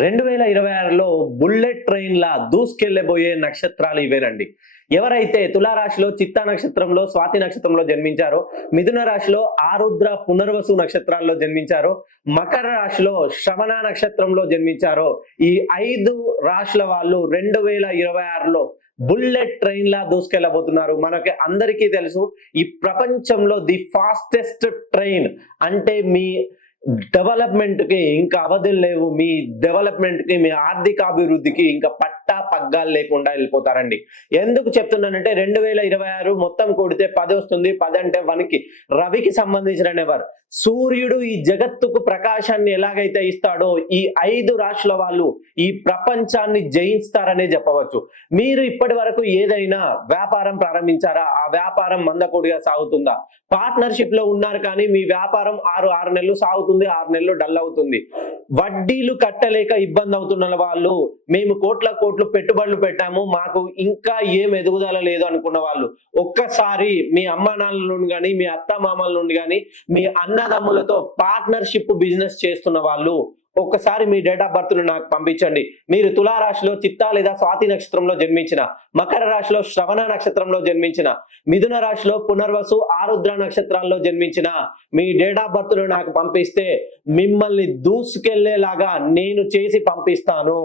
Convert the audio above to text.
రెండు వేల ఇరవై ఆరులో బుల్లెట్ ట్రైన్ లా దూసుకెళ్ళబోయే నక్షత్రాలు ఇవేనండి. ఎవరైతే తులారాశిలో చిత్తా నక్షత్రంలో స్వాతి నక్షత్రంలో జన్మించారో మిథున రాశిలో ఆరుద్ర పునర్వసు నక్షత్రాల్లో జన్మించారో మకర రాశిలో శ్రవణ నక్షత్రంలో జన్మించారో ఈ ఐదు రాశుల వాళ్ళు రెండు వేల ఇరవై ఆరులో బుల్లెట్ ట్రైన్ లా దూసుకెళ్ళబోతున్నారు. మనకి అందరికీ తెలుసు ఈ ప్రపంచంలో ది ఫాస్టెస్ట్ ట్రైన్ అంటే మీ డెవలప్మెంట్కి ఇంకా అవధులు లేవు. మీ డెవలప్మెంట్కి మీ ఆర్థిక అభివృద్ధికి ఇంకా పగ్గాలు లేకుండా వెళ్ళిపోతారండి. ఎందుకు చెప్తున్నానంటే రెండు వేల ఇరవై ఆరు మొత్తం కూడితే పది వస్తుంది పది అంటే వన్కి. రవికి సంబంధించిన నెవర్ సూర్యుడు ఈ జగత్తుకు ప్రకాశాన్ని ఎలాగైతే ఇస్తాడో ఈ ఐదు రాశుల వాళ్ళు ఈ ప్రపంచాన్ని జయిస్తారనే చెప్పవచ్చు. మీరు ఇప్పటి వరకు ఏదైనా వ్యాపారం ప్రారంభించారా? ఆ వ్యాపారం మందకొడిగా సాగుతుందా? పార్ట్నర్షిప్లో ఉన్నారు కానీ మీ వ్యాపారం ఆరు ఆరు నెలలు సాగుతుంది ఆరు నెలలు డల్ అవుతుంది. వడ్డీలు కట్టలేక ఇబ్బంది అవుతున్న వాళ్ళు మేము కోట్ల కోట్లు పెట్టుబడులు పెట్టాము మాకు ఇంకా ఏం ఎదుగుదల లేదు అనుకున్న వాళ్ళు. ఒక్కసారి మీ అమ్మ నాన్నల నుండి కానీ మీ అత్త మామల నుండి కానీ మీ అన్నదమ్ములతో పార్ట్నర్షిప్ బిజినెస్ చేస్తున్న వాళ్ళు ఒక్కసారి మీ డేట్ ఆఫ్ బర్త్ నాకు పంపించండి. మీరు తులారాశిలో చిత్తా లేదా స్వాతి నక్షత్రంలో జన్మించిన మకర రాశిలో శ్రవణ నక్షత్రంలో జన్మించిన మిథున రాశిలో పునర్వసు ఆరుద్ర నక్షత్రాల్లో జన్మించిన మీ డేట్ ఆఫ్ బర్త్ నాకు పంపిస్తే మిమ్మల్ని దూసుకెళ్ళేలాగా నేను చేసి పంపిస్తాను.